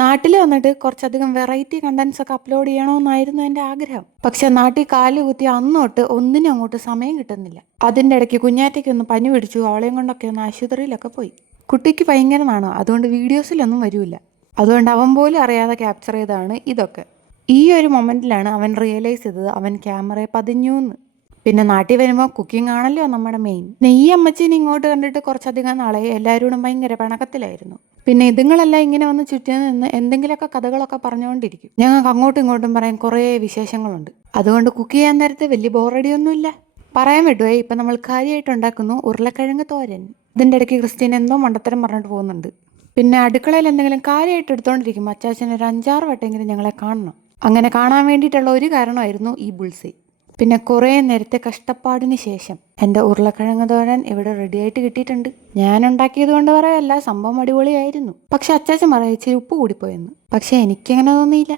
നാട്ടിൽ വന്നിട്ട് കുറച്ചധികം വെറൈറ്റി കണ്ടന്റ്സ് ഒക്കെ അപ്ലോഡ് ചെയ്യണമെന്നായിരുന്നു എൻ്റെ ആഗ്രഹം. പക്ഷെ നാട്ടിൽ കാല് കുത്തി അന്നോട്ട് ഒന്നിനും അങ്ങോട്ട് സമയം കിട്ടുന്നില്ല. അതിൻ്റെ ഇടയ്ക്ക് കുഞ്ഞാറ്റയ്ക്ക് ഒന്ന് പനി പിടിച്ചു. അവളെയും കൊണ്ടൊക്കെ ഒന്ന് ആശുപത്രിയിലൊക്കെ പോയി. കുട്ടിക്ക് ഭയങ്കര നാണോ, അതുകൊണ്ട് വീഡിയോസിലൊന്നും വരില്ല. അതുകൊണ്ട് അവൻ പോലും അറിയാതെ ക്യാപ്ചർ ചെയ്തതാണ് ഇതൊക്കെ. ഈ ഒരു മൊമെന്റിലാണ് അവൻ റിയലൈസ് ചെയ്തത് അവൻ ക്യാമറയെ പതിഞ്ഞു എന്ന്. പിന്നെ നാട്ടിൽ വരുമ്പോൾ കുക്കിംഗ് ആണല്ലോ നമ്മുടെ മെയിൻ. ഈ അമ്മച്ചീനെ ഇങ്ങോട്ട് കണ്ടിട്ട് കുറച്ചധികം നാളെ എല്ലാവരോടും ഭയങ്കര പിണക്കത്തിലായിരുന്നു. പിന്നെ ഇതുങ്ങളെല്ലാം ഇങ്ങനെ വന്ന് ചുറ്റിൽ നിന്ന് എന്തെങ്കിലുമൊക്കെ കഥകളൊക്കെ പറഞ്ഞുകൊണ്ടിരിക്കും. ഞങ്ങൾക്ക് അങ്ങോട്ടും ഇങ്ങോട്ടും പറയാൻ കുറേ വിശേഷങ്ങളുണ്ട്. അതുകൊണ്ട് കുക്ക് ചെയ്യാൻ നേരത്തെ വലിയ ബോറടിയൊന്നുമില്ല. പറയാൻ വിട്ടുപോയി, ഇപ്പം നമ്മൾ കാര്യമായിട്ട് ഉണ്ടാക്കുന്നു ഉരുളക്കിഴങ്ങ് തോരൻ. ഇതിൻ്റെ ഇടയ്ക്ക് ക്രിസ്റ്റീൻ എന്തോ മണ്ടത്തരം പറഞ്ഞിട്ട് പോകുന്നുണ്ട്. പിന്നെ അടുക്കളയിൽ എന്തെങ്കിലും കാര്യമായിട്ട് എടുത്തുകൊണ്ടിരിക്കും അച്ചാച്ചൻ ഒരു 5-6 വട്ടമെങ്കിലും ഞങ്ങളെ കാണണം. അങ്ങനെ കാണാൻ വേണ്ടിയിട്ടുള്ള ഒരു കാരണമായിരുന്നു ഈ ബുൾസൈ. പിന്നെ കുറേ നേരത്തെ കഷ്ടപ്പാടിന് ശേഷം എൻ്റെ ഉരുളക്കിഴങ്ങ് തോരൻ ഇവിടെ റെഡിയായിട്ട് കിട്ടിയിട്ടുണ്ട്. ഞാൻ ഉണ്ടാക്കിയത് കൊണ്ട് പറയല്ല, സംഭവം അടിപൊളിയായിരുന്നു. പക്ഷെ അച്ചാച്ചൻ പറയും ഇച്ചിരി ഉപ്പ് കൂടിപ്പോയെന്ന്. പക്ഷെ എനിക്കങ്ങനെ തോന്നിയില്ല.